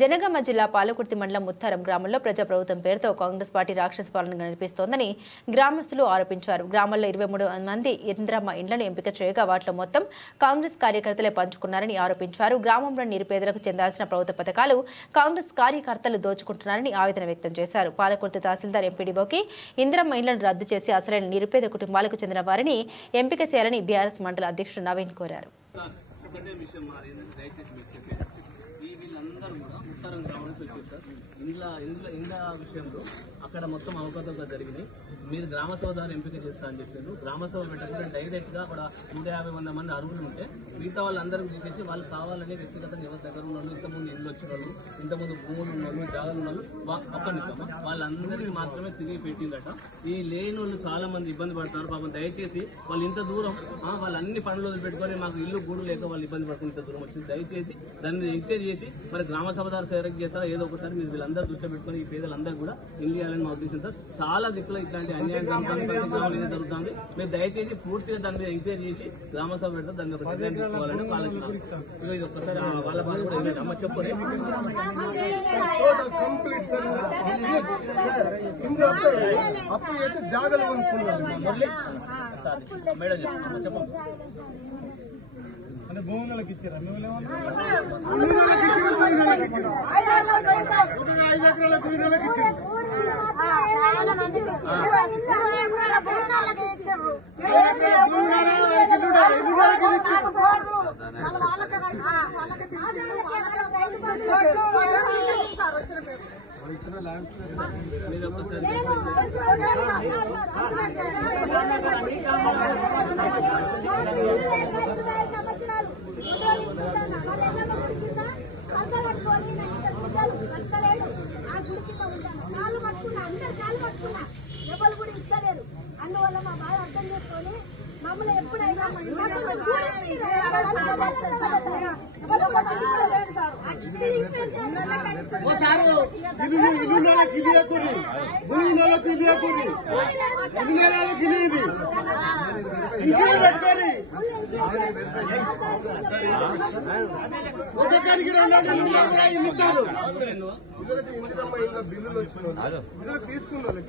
జనగామ జిల్లా పాలకుర్తి మండలం ముత్తారం గ్రామంలో ప్రజాప్రభుత్వం పేరుతో కాంగ్రెస్ పార్టీ రాక్షస పాలన నడిపిస్తోందని గ్రామస్తులు ఆరోపించారు. గ్రామంలో 23 మంది ఇంద్రమ్మ ఇండ్లను ఎంపిక చేయగా వాటిలో మొత్తం కాంగ్రెస్ కార్యకర్తలే పంచుకున్నారని ఆరోపించారు. గ్రామంలో నిరుపేదలకు చెందాల్సిన ప్రభుత్వ పథకాలు కాంగ్రెస్ కార్యకర్తలు దోచుకుంటున్నారని ఆవేదన వ్యక్తం చేశారు. పాలకుర్తి తహసీల్దార్ ఎంపీడీఓకి ఇంద్రమ్మ ఇండ్లను రద్దు చేసి అసలైన నిరుపేద కుటుంబాలకు చెందిన వారిని ఎంపిక చేయాలని బీఆర్ఎస్ మండల అధ్యక్షుడు నవీన్ కోరారు. ముత్తారం గ్రామానికి వచ్చేసారు. ఇండ్ల విషయంలో అక్కడ మొత్తం అవకాశాలుగా జరిగినాయి. మీరు గ్రామ సభ ఎంపిక చేస్తా అని చెప్పారు. గ్రామ సభ పెట్టకుండా డైరెక్ట్ గా అక్కడ 150 మంది అర్హులు ఉంటే మిగతా వాళ్ళందరికీ తీసేసి వాళ్ళు కావాలని వ్యక్తిగతంగా ఎవరి దగ్గర ఉన్న వాళ్ళు, ఇంతకుముందు ఇండ్లు వచ్చిన వాళ్ళు, ఇంతకుముందు భూములు ఉన్న వాళ్ళు, జాగాలు ఉన్న వాళ్ళు వాళ్ళందరికీ మాత్రమే తిరిగి పెట్టిందట. ఈ లేని వాళ్ళు చాలా మంది ఇబ్బంది పడతారు. పాపం దయచేసి వాళ్ళు ఇంత దూరం వాళ్ళు అన్ని పనులు వదిలిపెట్టుకొని మాకు ఇల్లు గూడు లేక వాళ్ళు ఇబ్బంది పడుకుని ఇంత దూరం వచ్చింది. దయచేసి దాన్ని ఎంక్వైరీ చేసి మరి గ్రామ సభదారు సెలెక్ట్ చేస్తారా ఏదో ఒకసారి మీరు వీళ్ళందరూ దృష్టి పెట్టుకుని ఈ పేదలందరూ కూడా ఇల్లు ఇవ్వాలని మా ఉద్దేశం సార్. చాలా దిక్కులో ఇట్లాంటి అన్యాయం జరుగుతుంది. మీరు దయచేసి పూర్తిగా దాని మీద ఎంక్వైరీ చేసి గ్రామ సభ పెడతా దాన్ని ఒక నిర్ణయం తీసుకోవాలని ఆలోచన. ఇది ఒక్కసారి వాళ్ళ బాధ కూడా అమ్మ చెప్పని మేడం చెప్పండి. అంటే భూములకు ఇచ్చారా? ఎవరు కూడా ఇస్తలేరు. అందువల్ల మా బాధ అర్థం చేసుకొని మమ్మల్ని ఎప్పుడైనా బిల్లులు వచ్చిన తీసుకున్నారు.